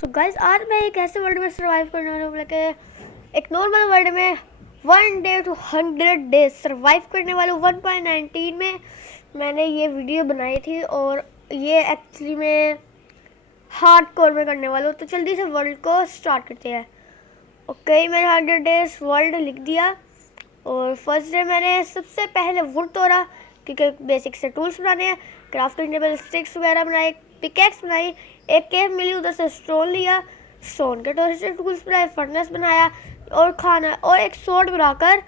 तो गाइस आज मैं एक ऐसे वर्ल्ड में सर्वाइव करने वाला हूँ एक नॉर्मल वर्ल्ड में 1 डे to 100 डेज सर्वाइव करने वाला हूँ। 1.19 में मैंने ये वीडियो बनाई थी और ये एक्चुअली मैं हार्ड कोर में करने वाला हूँ। तो जल्दी से वर्ल्ड को स्टार्ट करते हैं। ओके, मैंने 100 डेज वर्ल्ड लिख दिया और फर्स्ट डे मैंने सबसे पहले वुड तोड़ा क्योंकि बेसिक से टूल्स बनाने हैं। क्राफ्टिंग टेबल, स्टिक्स वगैरह बनाए, पिकेक्स बनाई, एक केव मिली, उधर से स्टोन लिया, स्टोन के टोर से टूल्स बनाए, फर्नेस बनाया और खाना और एक सोर्ड बनाकर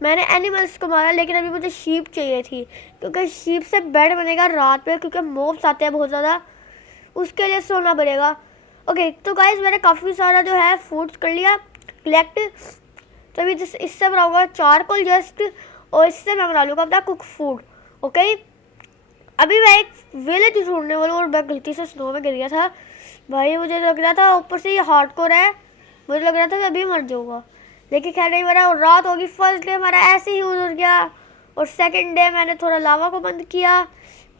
मैंने एनिमल्स को मारा। लेकिन अभी मुझे शीप चाहिए थी क्योंकि शीप से बेड बनेगा रात में, क्योंकि मोब्स आते हैं बहुत ज़्यादा, उसके लिए सोना पड़ेगा। ओके, तो गाइस मैंने काफ़ी सारा जो है फूड्स कर लिया कलेक्ट। तो अभी इससे बनाऊंगा चारकोल जस्ट, और इससे मैं बना लूँगा अपना कुक फूड। ओके, अभी मैं एक विलेज ढूंढने वाला हूँ और मैं गलती से स्नो में गिर गया था भाई। मुझे लग रहा था ऊपर से ये हार्डकोर है, मुझे लग रहा था मैं अभी मर जाऊँगा, लेकिन खैर नहीं मरा। और रात होगी। फर्स्ट डे हमारा ऐसे ही उधर गया और सेकंड डे मैंने थोड़ा लावा को बंद किया,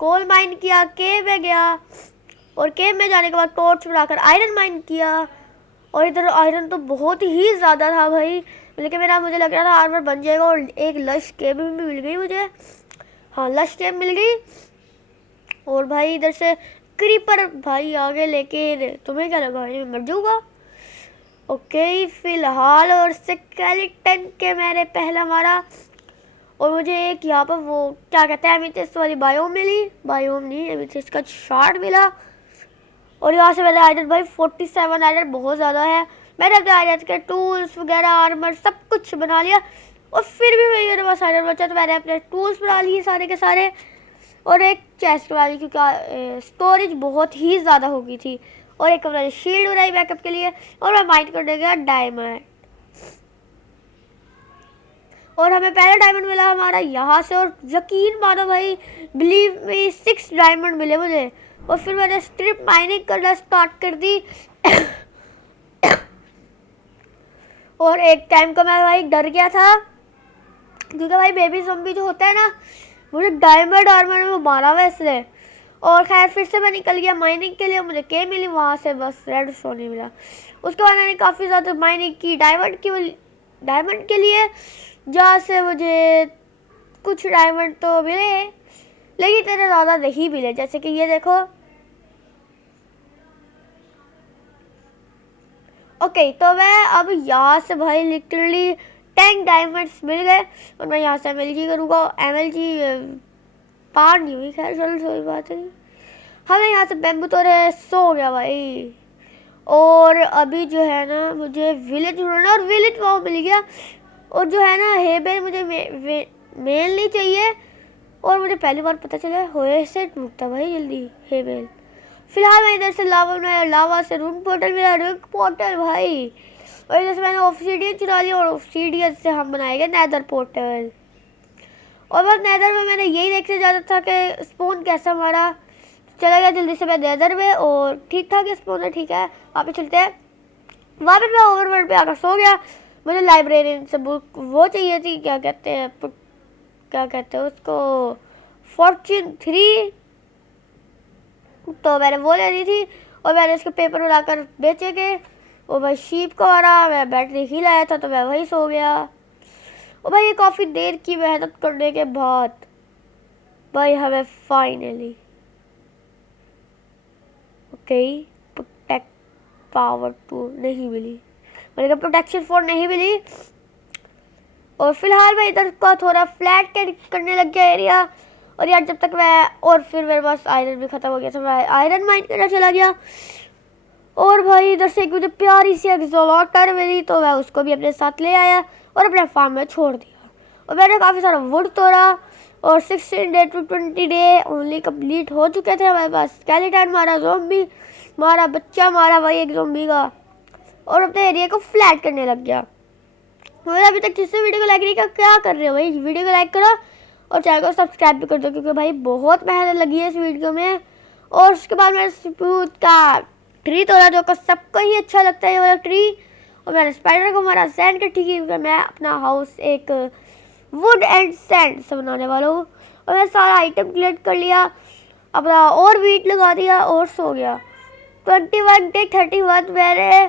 कोल माइन किया, केव में गया और केव में जाने के बाद टॉर्च बनाकर आयरन माइन किया। और इधर आयरन तो बहुत ही ज़्यादा था भाई, लेकिन मुझे लग रहा था आर्मर बन जाएगा। और एक लश केव भी मिल गई मुझे, हाँ लश केव मिल गई। और भाई इधर से क्रीपर भाई आगे, लेकिन तुम्हें क्या लगा मैं मर जाऊँगा? ओके, फिलहाल और स्केलेटन के मैंने पहला मारा और मुझे एक यहाँ पर वो क्या कहते हैं एमिथिस्ट वाली बायोम मिली, बायोम नहीं एमिथिस्ट का शार्ड मिला। और यहाँ से मैंने आयरन भाई 47 आयरन बहुत ज़्यादा है। मैंने अपने आयरन के टूल्स वगैरह आर्मर सब कुछ बना लिया और फिर भी मेरे पास आयरन बचा, तो मैंने अपने टूल्स बना लिए सारे के सारे और एक चेस्ट बना ली क्योंकि स्टोरेज बहुत ही ज़्यादा हो गई थी। और एक मैंने शील्ड बनाई बैकअप के लिए और मैं माइंड करने गया डायमंड। और हमें पहला डायमंड मिला हमारा यहाँ से, और यकीन मानो भाई बिलीव में 6 डायमंड मिले मुझे। और फिर मैंने स्ट्रिप माइनिंग करना स्टार्ट कर दी और एक टाइम को मैं भाई डर गया था क्योंकि भाई बेबी ज़ॉम्बी जो होता है ना, मुझे डायमंड आर्मर में मारा हुआ इसलिए। और खैर फिर से मैं निकल गया माइनिंग के लिए, मुझे के मिली वहाँ से, बस रेड स्टोन ही मिला। उसके बाद मैंने काफ़ी ज़्यादा माइनिंग की डायमंड के लिए, जहाँ से मुझे कुछ डायमंड तो मिले लेकिन इतने ज़्यादा नहीं मिले, जैसे कि ये देखो। ओके, तो मैं अब यहाँ से भाई लिटरली 10 डायमंड्स मिल गए और मैं यहाँ से MLG करूँगा। MLG पार नहीं हुई, खैर चलो कोई बात नहीं। हमें यहाँ से बैम्बू तोड़े, सो गया भाई। और अभी जो है ना मुझे विलेज ढूंढना, और विलेज वहाँ मिल गया। और जो है ना हेबेल मुझे मेल नहीं चाहिए, और मुझे पहली बार पता चला होए से टूटता भाई जल्दी हेबेल। फिलहाल मैं इधर से लावा बनाया, लावा से रूम पोर्टल मिला, रूम पोर्टल भाई। और इधर से मैंने ऑब्सीडियन चुरा लिया और ऑब्सीडियन से हम बनाएंगे नेदर पोर्टल। और बस नेदर में मैंने यही देखने जाना था कि स्पोन कैसा हमारा चला गया जल्दी से मैं नेदर में, और ठीक ठाक स्पोन है, ठीक है वहाँ पे चलते हैं। वहाँ पे मैं ओवरवर्ल्ड पे आकर सो गया। मुझे लाइब्रेरियन से बुक वो चाहिए थी, क्या कहते हैं उसको, फॉर्च्यून 3, तो मैंने वो लेनी थी। और मैंने इसके पेपर उड़ाकर बेचे के, और भाई शीप को मारा, मैं बैटरी ही लाया था तो मैं वहीं सो गया। और भाई ये काफ़ी देर की मेहनत करने के बाद भाई हमें फाइनली ओके प्रोटेक्ट पावर 2 नहीं मिली, मैंने कहा प्रोटेक्शन 4 नहीं मिली। और फिलहाल मैं इधर का थोड़ा फ्लैट करने लग गया एरिया। और यार जब तक मैं, और फिर मेरे पास आयरन भी ख़त्म हो गया था, मैं आयरन माइन करना चला गया। और भाई इधर से एक मुझे प्यारी सी एक्सोलॉटर मिली, तो मैं उसको भी अपने साथ ले आया और अपने फार्म में छोड़ दिया। और मैंने काफ़ी सारा वुड तोड़ा और 16 day to 20 day only complete हो चुके थे हमारे पास। स्केलेटन मारा, ज़ॉम्बी मारा, बच्चा मारा भाई एक ज़ॉम्बी का, और अपने एरिया को फ्लैट करने लग गया। मुझे अभी तक जिससे वीडियो को लाइक नहीं किया, क्या कर रहे हो भाई, वीडियो को लाइक करो और चैनल को सब्सक्राइब भी कर दो, क्योंकि भाई बहुत मेहनत लगी है इस वीडियो में। और उसके बाद मैंने स्प्रूट का ट्री तोड़ा, जो का सबको ही अच्छा लगता है ये वाला ट्री। और मैंने स्पाइडर को मारा, सैंड के ठीक है, मैं अपना हाउस एक वुड एंड सैंड से बनाने वाला हूँ। और मैं सारा आइटम कलेक्ट कर लिया, अपना और वीट लगा दिया और सो गया। 21 डे 31 मैंने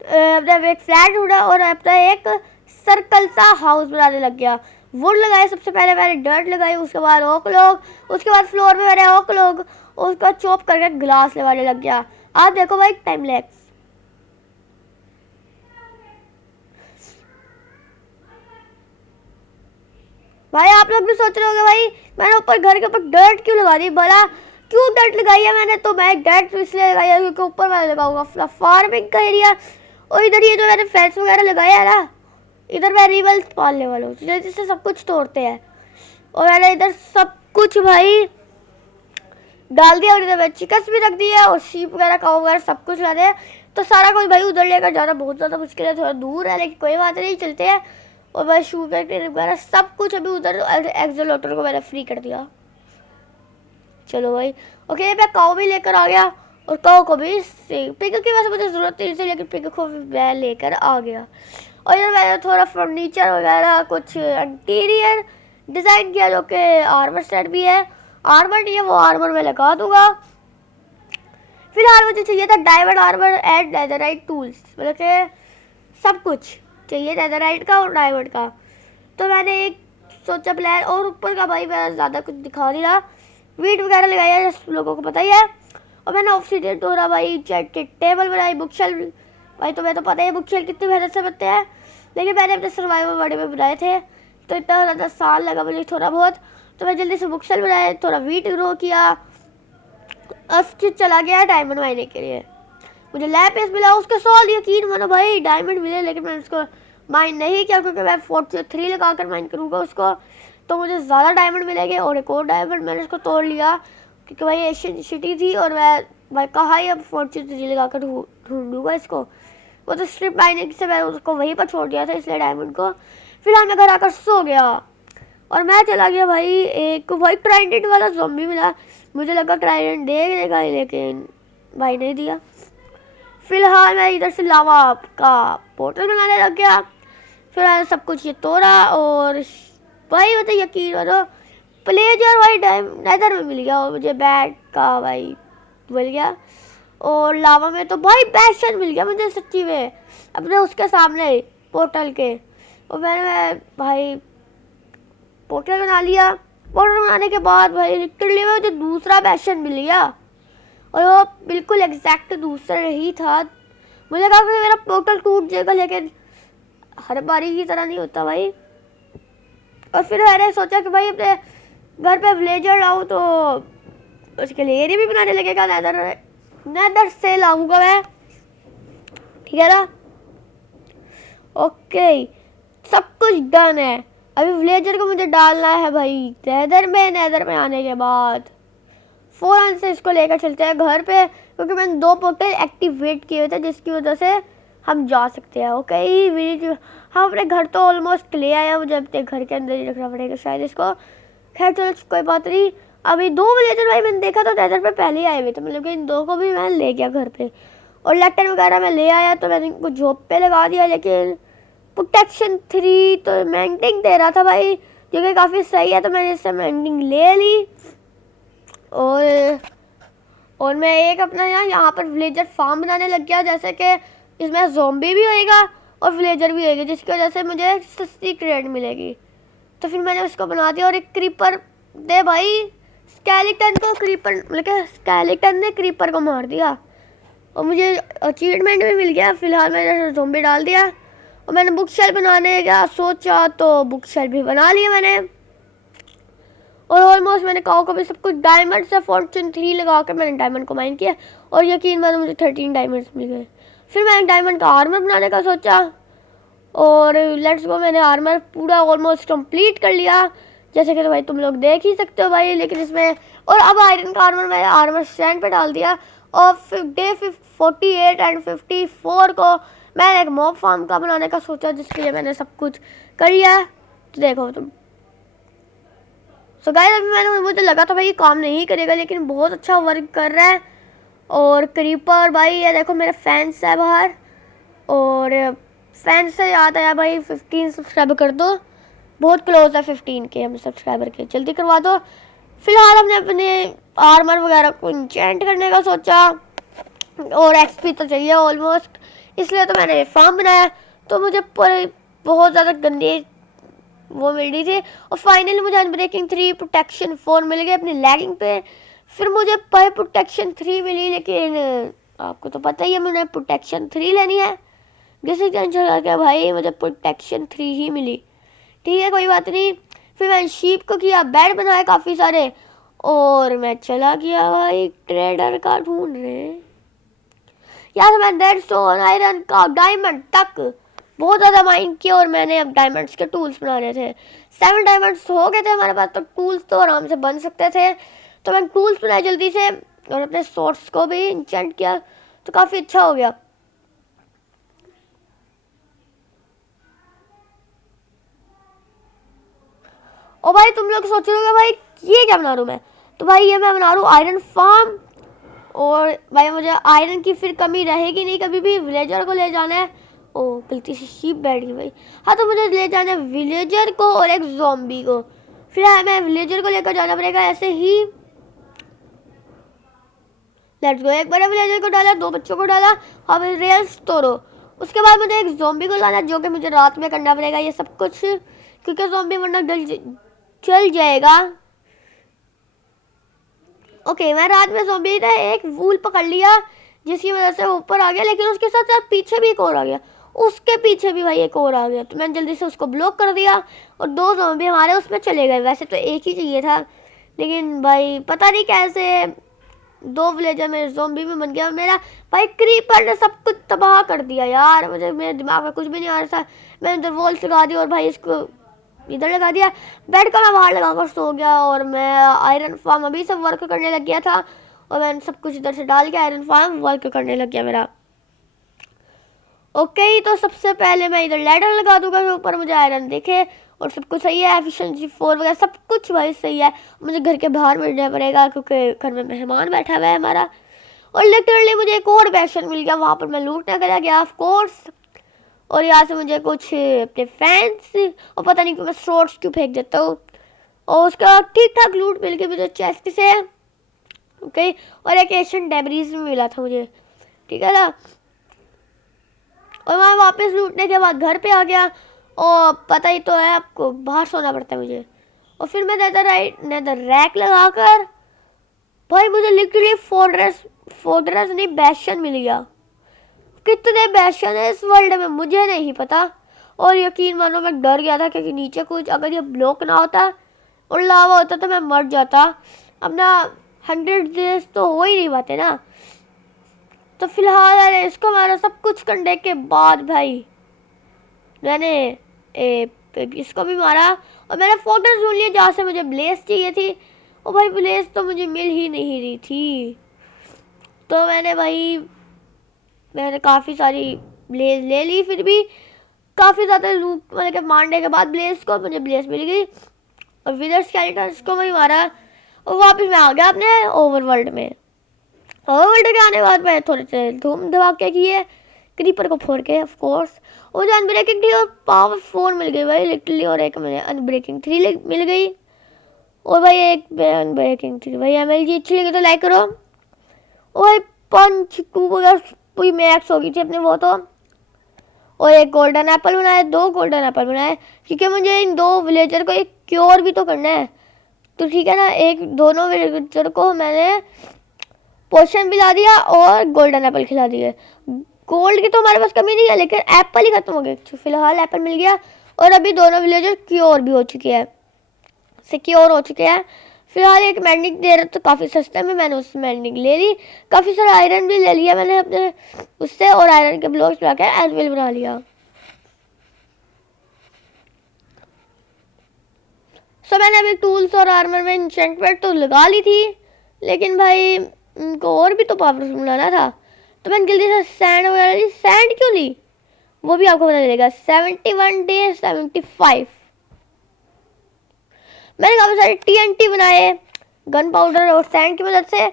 अपना एक फ्लैट ढूंढा और अपना एक सर्कल सा हाउस बनाने लग गया। वुड लगाए, सबसे पहले मैंने डर्ट लगाई, उसके बाद ओक लोग, उसके बाद फ्लोर पे मैंने ओक लोग, उसका चॉप करके ग्लास लगाने लग गया। आप देखो भाई टाइम लैप्स। भाई आप लोग भी सोच रहे होंगे भाई मैंने ऊपर घर के ऊपर डर्ट क्यों लगा दी, भला क्यों डर्ट लगाई है मैंने? तो मैं डर्ट इसलिए लगाई है क्योंकि ऊपर मैंने लगाऊंगा फार्मिंग का एरिया, और इधर ये जो मैंने फेंस वगैरह लगाया है ना, इधर मैं एनिमल्स पालने वाला हूँ जिससे सब कुछ तोड़ते हैं। और मैंने इधर सब कुछ भाई डाल दिया और इधर मैं चिकन्स भी रख दिया और शीप वगैरह काऊ वगैरह सब कुछ ला दिया। तो सारा कुछ भाई उधर लेकर जाना बहुत ज़्यादा मुश्किल है, थोड़ा दूर है, लेकिन कोई बात नहीं, चलते हैं। और भाई शुगर केन वगैरह सब कुछ अभी उधर एक्सोलोटर को मैंने फ्री कर दिया। चलो भाई ओके, मैं काऊ भी लेकर आ गया और काऊ को भी पिक की वैसे मुझे ज़रूरत नहीं थी, लेकिन पिक को भी मैं लेकर आ गया। और इधर मैंने थोड़ा फर्नीचर वगैरह कुछ इंटीरियर डिज़ाइन किया जो कि आर्मर सेट भी है। आर्मर नहीं है, वो आर्मर मैं लगा दूंगा। फिलहाल मुझे चाहिए था diamond armour and netherite tools, मतलब कि सब कुछ चाहिए नेदरराइट का और डायमंड का। तो मैंने एक सोचा प्लान, और ऊपर का भाई मैं ज़्यादा कुछ दिखा नहीं रहा, वीट वगैरह लगाया है लोगों को पता ही है। और मैंने ऑब्सीडियन तोड़ा भाई, टेबल बनाई, बुक शेल्फ भाई तुम्हें तो पता ही है बुक शेल्फ कितनी मेहनत से बनते हैं, लेकिन मैंने अपने सर्वाइवल वर्ल्ड में बनाए थे तो इतना ज़्यादा साल लगा मुझे थोड़ा बहुत, तो मैं जल्दी से बुक शेल्फ बनाया, थोड़ा वीट ग्रो किया। अब फिर चला गया डायमंड माइनिंग के लिए। मुझे लैपिस मिला, उसके साथ यकीन मानो भाई डायमंड मिले, लेकिन मैंने उसको माइन नहीं किया क्योंकि मैं 43 लगा कर माइन करूँगा उसको तो मुझे ज़्यादा डायमंड मिलेंगे। और एक और डायमंड मैंने उसको तोड़ लिया क्योंकि भाई एशियन सिटी थी और मैं भाई कहाँ ही अब 43 लगा कर ढूंढूंगा इसको। वो तो स्ट्रिप माइनिंग से मैं उसको वहीं पर छोड़ दिया था, इसलिए डायमंड को। फिलहाल मैं घर आकर सो गया और मैं चला गया भाई, एक भाई ट्राइडेंट वाला ज़ॉम्बी मिला, मुझे लगा ट्राइडेंट दे देगा लेकिन भाई नहीं दिया। फिलहाल मैं इधर से लावा का पोर्टल बनाने लग गया। फिर मैंने सब कुछ ये तोड़ा और भाई मतलब यकीन करो प्लेजर भाई नेदर में मिल गया और मुझे बैट का भाई मिल गया, और लावा में तो भाई पैशन मिल गया मुझे सच्ची में अपने उसके सामने पोर्टल के। और मैंने भाई पोर्टल बना लिया। पोर्टल बनाने के बाद भाई लिटरली में मुझे दूसरा पैशन मिल गया और वो बिल्कुल एग्जैक्ट दूसरा ही था। मुझे लगा कि मेरा पोर्टल टूट जाएगा, लेकिन हर बारी की तरह नहीं होता भाई। और फिर मैंने सोचा कि भाई अपने घर पे विलेजर लाऊं तो उसके लिए एरिया भी बनाने लगेगा, नेदर से लाऊंगा मैं, ठीक है ना। ओके सब कुछ डन है, अभी विलेजर को मुझे डालना है भाई नेदर में आने के बाद फौरन से इसको लेकर चलते हैं घर पे, क्योंकि मैंने 2 पोर्टल एक्टिवेट किए हुए थे जिसकी वजह से हम जा सकते हैं। ओके हम अपने घर तो ऑलमोस्ट ले आए, मुझे अपने घर के अंदर ही रखना पड़ेगा शायद इसको। खैर चलो कोई बात नहीं। अभी 2 विलेजर भाई मैंने देखा तो नेदर पे पहले ही आए हुए थे, मतलब कि इन 2 को भी मैं ले गया घर पे। और लैटन वगैरह मैं ले आया तो मैंने इनको जॉब पे लगा दिया, लेकिन प्रोटेक्शन 3 तो मेंटिंग दे रहा था भाई जो कि काफ़ी सही है, तो मैंने इससे मेंटिंग ले ली। और मैं एक अपना यहाँ पर विलेजर फार्म बनाने लग गया, जैसे कि इसमें ज़ॉम्बी भी होएगा और विलेजर भी होएगा, जिसकी वजह से मुझे सस्ती क्रेड मिलेगी। तो फिर मैंने उसको बना दिया। और एक क्रीपर दे भाई, स्केलेटन को क्रीपर मतलब कि स्केलेटन ने क्रीपर को मार दिया और मुझे अचीवमेंट भी मिल गया। फिलहाल मैंने ज़ॉम्बी डाल दिया और मैंने बुक शेल्फ बनाने का सोचा तो बुक शेल्फ भी बना लिया मैंने। और ऑलमोस्ट मैंने काऊ को भी सब कुछ डायमंड से फॉर्चून 3 लगा कर मैंने डायमंड को माइन किया और यकीन मानो मुझे 13 डायमंड्स मिल गए। फिर मैंने डायमंड का आर्मर बनाने का सोचा और लेट्स गो, मैंने आर्मर पूरा ऑलमोस्ट कंप्लीट कर लिया, जैसे कि तो भाई तुम लोग देख ही सकते हो भाई। लेकिन इसमें और अब आयरन का आर्मर मैंने आर्मर स्टैंड पे डाल दिया। और डे 48 एंड 54 को मैंने एक मॉब फार्म का बनाने का सोचा, जिसके लिए मैंने सब कुछ कर लिया है। तो देखो तुम सो गाइस, अभी मुझे लगा था भाई ये काम नहीं करेगा, लेकिन बहुत अच्छा वर्क कर रहा है। और क्रीपर भाई ये देखो मेरे फैंस है बाहर, और फैंस से याद आया भाई 15 सब्सक्राइबर कर दो, बहुत क्लोज है 15 के हम सब्सक्राइबर के, जल्दी करवा दो। फिलहाल हमने अपने आर्मर वगैरह को इंचेंट करने का सोचा और एक्सपी तो चाहिए ऑलमोस्ट, इसलिए तो मैंने फार्म बनाया। तो मुझे बहुत ज़्यादा गंदी वो मिल रही थी और फाइनली मुझे अनब्रेकिंग 3 प्रोटेक्शन 4 मिल गए अपनी लैगिंग पे। फिर मुझे पर प्रोटेक्शन 3 मिली, लेकिन आपको तो पता ही है मैंने प्रोटेक्शन 3 लेनी है, जिससे टेंशन आ गया भाई मुझे प्रोटेक्शन 3 ही मिली। ठीक है कोई बात नहीं। फिर मैंने शीप को किया, बेड बनाए काफ़ी सारे और मैं चला गया भाई ट्रेडर का ढूंढने। यहाँ से मैं रेडस्टोन आयरन का डायमंड तक बहुत ज़्यादा माइंड किया और मैंने अब डायमंड्स के टूल्स बनाने थे। 7 डायमंड्स हो गए थे हमारे पास, तो टूल्स तो आराम से बन सकते थे। तो मैंने टूल्स बनाए जल्दी से और अपने सोर्स को भी इंचेंट किया, तो काफ़ी अच्छा हो गया। और भाई तुम लोग सोच रहे हो भाई ये क्या बना रहा हूँ मैं, तो भाई ये मैं बना रहा हूँ आयरन फार्म। और भाई मुझे आयरन की फिर कमी रहेगी नहीं कभी भी। विलेजर को ले जाना है, ओ गलती से शीप बैठ गई भाई। हाँ तो मुझे ले जाना है विलेजर को और एक ज़ॉम्बी को। फिर मैं विलेजर को लेकर जाना पड़ेगा ऐसे ही। Let's go. एक बार विलेजर को डाला, 2 बच्चों को डाला, अब रेल्स तोड़ो। उसके बाद मुझे एक ज़ॉम्बी को लाना, जो कि मुझे रात में करना पड़ेगा ये सब कुछ, क्योंकि ज़ॉम्बी वरना चल जाएगा। ओके मैं रात में ज़ॉम्बी था, एक वूल पकड़ लिया जिसकी वजह से ऊपर आ गया, लेकिन उसके साथ साथ पीछे भी एक और आ गया, उसके पीछे भी भाई एक और आ गया। तो मैंने जल्दी से उसको ब्लॉक कर दिया और 2 ज़ॉम्बी हमारे उसमें चले गए। वैसे तो एक ही चाहिए था, लेकिन भाई पता नहीं कैसे 2 विलेजर मेरे ज़ॉम्बी में बन गया। मेरा भाई क्रीपर ने सब कुछ तबाह कर दिया यार, मुझे मेरे दिमाग में कुछ भी नहीं आ रहा था। मैंने इधर वॉल लगा दी और भाई इसको इधर लगा दिया। बेड का मैं बाहर लगाकर सो गया और मैं आयरन फार्म अभी सब वर्क करने लग गया था और मैंने सब कुछ इधर से डाल के आयरन फार्म वर्क करने लग गया मेरा। ओके तो सबसे पहले मैं इधर लैडर लगा दूंगा कि ऊपर मुझे आयरन दिखे और सब कुछ सही है। एफिशिएंसी 4 वगैरह सब कुछ भाई सही है। मुझे घर के बाहर मिलना पड़ेगा क्योंकि घर में मेहमान बैठा हुआ है हमारा। और लिटरली मुझे एक और पैशन मिल गया, वहाँ पर मैं लूटने चला गया ऑफ कोर्स। और यहाँ से मुझे कुछ अपने फैंस और पता नहीं क्यों मैं शॉर्ट्स क्यों फेंक देता हूँ। और उसका ठीक ठाक लूट मिल गया मुझे चेस्ट से। ओके और एक एशियन डेब्रीज में मिला था मुझे, ठीक है ना। और मैं वापस लूटने के बाद घर पे आ गया और पता ही तो है आपको बाहर सोना पड़ता है मुझे। और फिर मैं नेदर रैक लगाकर भाई मुझे लिटरली फोर्ट्रेस नहीं बैशन मिल गया। कितने बैशन है इस वर्ल्ड में मुझे नहीं पता। और यकीन मानो मैं डर गया था क्योंकि नीचे कुछ अगर ये ब्लॉक ना होता और लावा होता तो मैं मर जाता। अपना 100 डेज तो हो ही नहीं पाते ना। तो फिलहाल इसको मारा सब कुछ करने के बाद भाई मैंने इसको भी मारा और मैंने फोटोज ढूंढ लिए जहाँ से मुझे ब्लेस चाहिए थी। और भाई ब्लेस तो मुझे मिल ही नहीं रही थी। तो मैंने काफ़ी सारी ब्लेज ले ली, फिर भी काफ़ी ज़्यादा लूप मतलब कि मारने के बाद ब्लेज को मुझे ब्लेज मिल गई और विदर स्केलेटन्स को मैं मारा और वापस मैं आ गया अपने ओवरवर्ल्ड में। ओवरवर्ल्ड के आने के बाद मैंने थोड़े से धूम धमाके किए क्रीपर को फोड़ के ऑफ कोर्स। और जो अनब्रेकिंग थी और पावर 4 मिल गई भाई लिटरली, और एक मुझे अनब्रेकिंग 3 मिल गई और भाई एक अनब्रेकिंग 3। भाई MLG अच्छी लगी तो लाइक करो। और भाई पंच 2 वगैरह पूरी मैक्स हो गई थी अपने वो तो। और एक गोल्डन एप्पल बनाए, 2 गोल्डन एप्पल बनाए क्योंकि मुझे इन 2 विलेजर को एक क्योर भी तो करना है। तो ठीक है ना, एक दोनों विलेजर को मैंने पोशन पिला दिया और गोल्डन एप्पल खिला दिए। गोल्ड की तो हमारे पास कमी नहीं है, लेकिन एप्पल ही खत्म हो गए। फिलहाल एप्पल मिल गया और अभी दोनों विलेजर क्योर भी हो चुके हैं, सिक्योर हो चुके हैं। फिलहाल एक मैंडिक दे रहा तो काफ़ी सस्ते में मैंने उस मैंडिक ले ली। काफ़ी सारा आयरन भी ले लिया मैंने अपने उससे और आयरन के ब्लॉक्स लगा के एनविल बना लिया। सो मैंने अभी टूल्स और आर्मर में एन्चेंटमेंट तो लगा ली थी, लेकिन भाई उनको और भी तो पावरफुल बनाना था। तो मैंने जल्दी से सैंड वगैरह ली। सैंड क्यों ली वो भी आपको पता चलेगा। 71 डेज 75 मैंने काफ़ी सारे TNT बनाए गन पाउडर और सैंड की मदद से।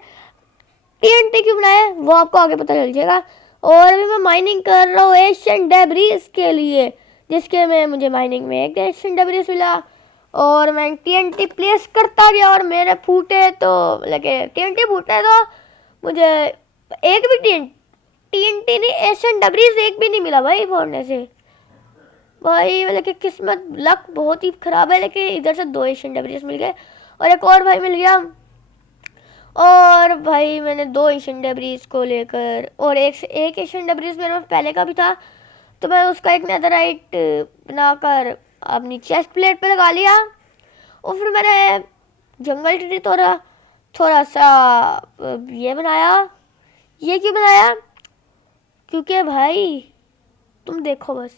TNT क्यों बनाए वो आपको आगे पता चल जाएगा। और अभी मैं माइनिंग कर रहा हूँ एशियन डेब्रीज के लिए, जिसके में मुझे माइनिंग में एक एशियन डेब्रीज मिला और मैं TNT प्लेस करता गया और मेरे फूटे तो लगे TNT फूटे तो मुझे एक भी TNT नहीं, एशियन डबरीज एक भी नहीं मिला भाई फोड़ने से। भाई मतलब कि किस्मत लक बहुत ही ख़राब है, लेकिन इधर से 2 एशियन डबरीज मिल गए और एक और भाई मिल गया। और भाई मैंने 2 एशियन डबरीज को लेकर, और एक एशियन डबरीज मेरे पास पहले का भी था, तो मैं उसका एक नेदरराइट बनाकर अपनी चेस्ट प्लेट पे लगा लिया। और फिर मैंने जंगल ट्री थोड़ा सा ये बनाया। ये क्यों बनाया? क्योंकि भाई तुम देखो बस,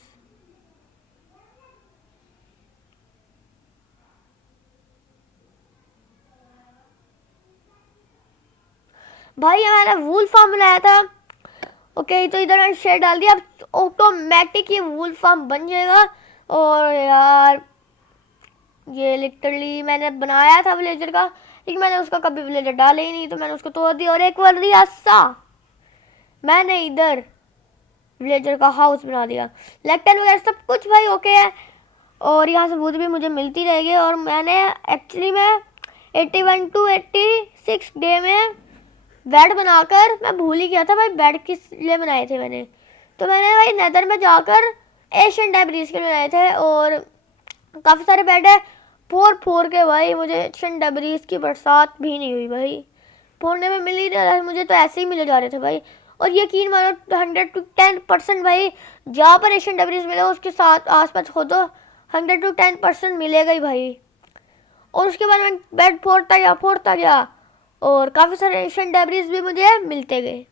भाई ये मैंने वूल फार्म बनाया था। ओके, तो इधर मैंने शेड डाल दिया, अब ऑटोमेटिक ये वूल फार्म बन जाएगा। और यार ये लिटरली मैंने बनाया था विलेजर का, लेकिन मैंने उसका कभी विलेजर डाला ही नहीं, तो मैंने उसको तोड़ दिया और एक बार दिया सा मैंने इधर विलेजर का हाउस बना दिया। लेफ्टन वगैरह सब कुछ भाई ओके है, और यहाँ से वुड भी मुझे मिलती रहेगी। और मैंने एक्चुअली में 81 to 86 डे में बेड बनाकर, मैं भूल ही गया था भाई बेड किस लिए बनाए थे मैंने, तो मैंने भाई नेदर में जाकर एशियन डबरीज के बनाए थे। और काफ़ी सारे बेड है, फोड़ के भाई मुझे एशियन डबरीज की बरसात भी नहीं हुई भाई, फोड़ने में मिल ही नहीं रहा, मुझे तो ऐसे ही मिले जा रहे थे भाई। और यकीन मानो 100 to 10% भाई, जहाँ पर एशियन डबरीज मिले उसके साथ आसपास हो तो 100 to 10% मिलेगा ही भाई। और उसके बाद मैं बेड फोड़ता गया और काफ़ी सारे एशियन डबरीज भी मुझे मिलते गए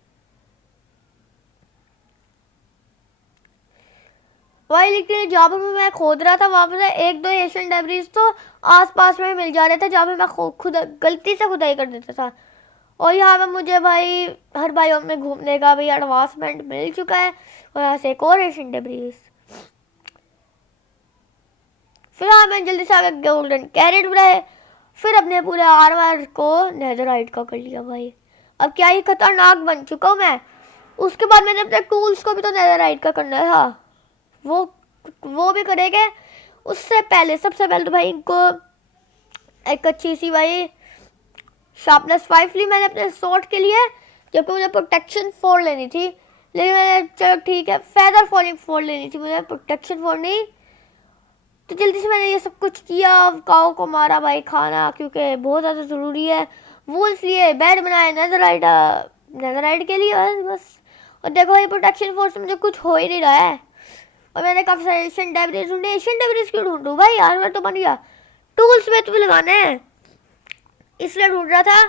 भाई। लेकिन जहाँ पर मैं खोद रहा था वहाँ पर 1-2 एशियन डबरीज तो आसपास में मिल जा रहे थे, जहाँ पे मैं खुद गलती से खुदाई कर देता था। और यहाँ पे मुझे भाई हर बायोम में घूमने का भी एडवांसमेंट मिल चुका है, और यहाँ से एक और एशियन डबरीज। फिर हाँ मैं जल्दी से आगे गोल्डन कैरेट बनाए, फिर अपने पूरे आर्मर को नेदरराइट का कर लिया भाई। अब क्या ही खतरनाक बन चुका हूँ मैं। उसके बाद मैंने अपने टूल्स को भी तो नेदरराइट का करना था, वो भी करेंगे। उससे पहले सबसे पहले तो भाई इनको एक अच्छी सी भाई शार्पनेस 5 ली मैंने अपने शॉर्ट के लिए, जबकि मुझे प्रोटेक्शन 4 लेनी थी, लेकिन मैंने चलो ठीक है फेदर फॉलिंग 4 लेनी थी, मुझे प्रोटेक्शन 4 नहीं। तो जल्दी से मैंने ये सब कुछ किया, काऊ को मारा भाई खाना, क्योंकि बहुत ज़्यादा ज़रूरी है। वूल्स लिए, बेड बनाए नेदरराइट के लिए बस। और देखो भाई प्रोटेक्शन 4 से मुझे कुछ हो ही नहीं रहा है। और मैंने काफ़ी सारे एशियन डबरीज ढूंढे, एशियन डबरीज क्यों ढूंढूं भाई, आर्मर तो बन गया, टूल्स में तो भी लगाने हैं इसलिए ढूंढ रहा था।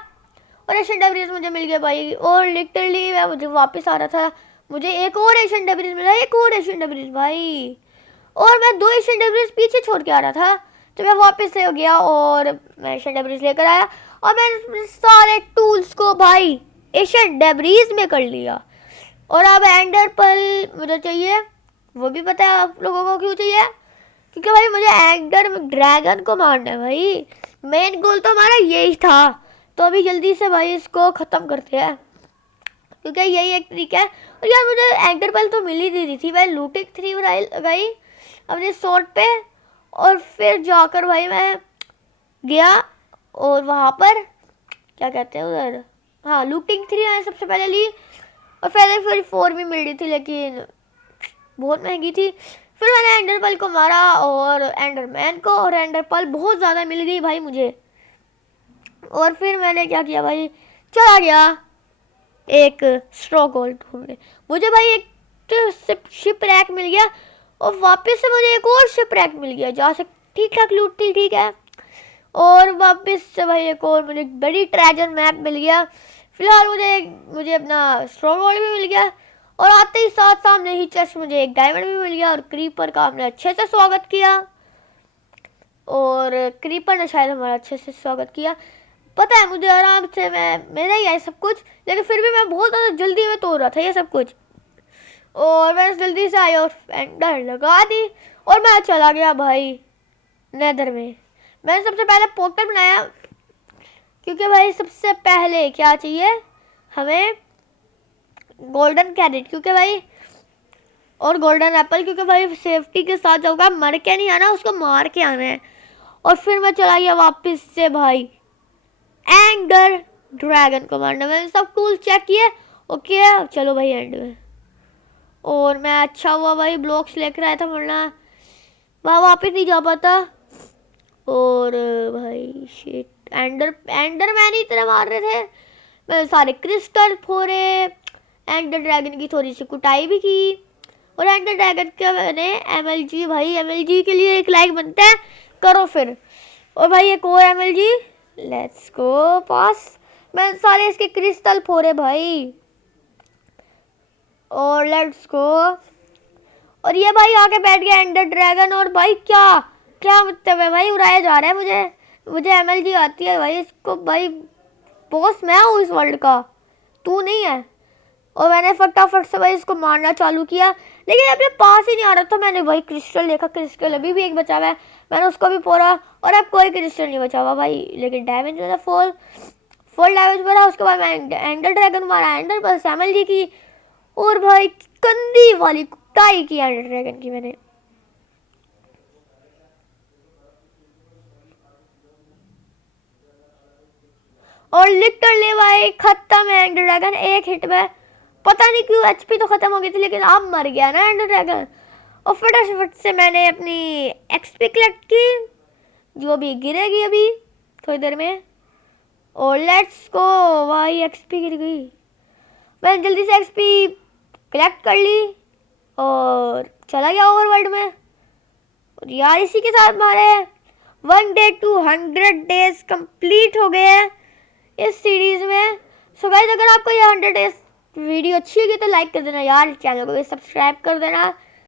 और एशियन डबरीज मुझे मिल गया भाई, और लिटरली मैं मुझे वापस आ रहा था, मुझे एक और एशियन डबरीज मिला, एक और एशियन डबरीज भाई। और मैं 2 एशियन डबरीज पीछे छोड़ के आ रहा था, तो मैं वापस से हो गया और मैं एशियन डबरीज लेकर आया, और मैंने सारे टूल्स को भाई एशियन डबरीज में कर लिया। और अब एंडर पर्ल मुझे चाहिए, वो भी पता है आप लोगों को क्यों चाहिए, क्योंकि भाई मुझे एंडर ड्रैगन को मारना है भाई, मेन गोल तो हमारा यही था। तो अभी जल्दी से भाई इसको ख़त्म करते हैं, क्योंकि यही एक तरीका है। और यार मुझे एंडर पर्ल तो मिल ही दी थी भाई, लूटिंग 3 लगाई अपने शॉर्ट पे, और फिर जाकर भाई मैं गया और वहाँ पर क्या कहते हैं उधर, हाँ लूटिंग 3 मैंने सबसे पहले ली, और फिर 4 भी मिल रही थी लेकिन बहुत महंगी थी। फिर मैंने एंडर पर्ल को मारा और एंडरमैन को, और एंडर पर्ल बहुत ज़्यादा मिल गई भाई मुझे। और फिर मैंने क्या किया भाई, चला गया एक स्ट्रॉ गोल्ड ढूंढने, मुझे भाई एक शिप रैक मिल गया, और वापस से मुझे एक और शिप रैक मिल गया जहाँ से ठीक ठाक लूट थी, ठीक है। और वापस से भाई एक और मुझे बड़ी ट्रेजर मैप मिल गया। फिलहाल मुझे अपना स्ट्रॉ गोल्ड भी मिल गया, और आते ही साथ सामने ही चेस्ट मुझे एक डायमंड भी मिल गया, और क्रीपर का हमने अच्छे से स्वागत किया, और क्रीपर ने शायद हमारा अच्छे से स्वागत किया। पता है मुझे आराम से मेरा ही है सब कुछ, लेकिन फिर भी मैं बहुत ज़्यादा जल्दी में तोड़ रहा था ये सब कुछ, और मैं जल्दी से आई और एंडर लगा दी, और मैं चला गया भाई नेदर में। मैंने सबसे पहले पोर्टल बनाया, क्योंकि भाई सबसे पहले क्या चाहिए हमें, गोल्डन कैरेट, क्योंकि भाई और गोल्डन एप्पल, क्योंकि भाई सेफ्टी के साथ जाऊँगा, मर के नहीं आना, उसको मार के आना है। और फिर मैं चला गया वापस से भाई एंडर ड्रैगन को मारना। मैंने सब टूल चेक किए, ओके चलो भाई एंड में। और मैं अच्छा हुआ भाई ब्लॉक्स लेकर आया था, वरना वहाँ वापस नहीं जा पाता। और भाई शिट, एंडर मैन ही इतने मार रहे थे। मैंने सारे क्रिस्टल फोड़े, एंडर ड्रैगन की थोड़ी सी कुटाई भी की। और एंडर ड्रैगन का मैंने MLG, भाई MLG के लिए एक लाइक बनता है, करो फिर। और भाई एक और MLG, लेट्स गो पास। मैं सारे इसके क्रिस्टल फोड़े भाई, और लेट्स गो। और ये भाई आके बैठ गया एंडर ड्रैगन। और भाई क्या क्या मतलब है भाई, उड़ाया जा रहा है मुझे MLG आती है भाई। इसको भाई बॉस मैं हूँ इस वर्ल्ड का, तू नहीं है। और मैंने फटाफट से भाई इसको मारना चालू किया, लेकिन अपने पास ही नहीं आ रहा था। मैंने भाई क्रिस्टल देखा, क्रिस्टल अभी भी एक बचा हुआ है, मैंने उसको भी फोड़ा और अब कोई क्रिस्टल नहीं बचा हुआ भाई। लेकिन डैमेज मेरा फुल डैमेज पड़ा। उसके बाद मैं एंडर ड्रैगन मारा, एंडर पर MLG की, और भाई गंदी वाली कुटाई की एंडर ड्रैगन की मैंने। और लिटरली भाई खत्म है एंडर ड्रैगन एक हिट में। पता नहीं क्यों HP तो खत्म हो गई थी, लेकिन अब मर गया ना एंडर ड्रैगन। और फटाफट से मैंने अपनी XP कलेक्ट की, जो भी गिरेगी अभी थोड़ी देर में। और लेट्स गो भाई, XP गिर गई। मैंने जल्दी से XP कलेक्ट कर ली और चला गया ओवरवर्ल्ड में। और यार इसी के साथ हमारे 1 डे to 100 डेज कंप्लीट हो गए हैं इस सीरीज में। सो गाइस, अगर आपको ये 100 डेज वीडियो अच्छी लगी तो लाइक कर देना यार, चैनल को भी सब्सक्राइब कर देना।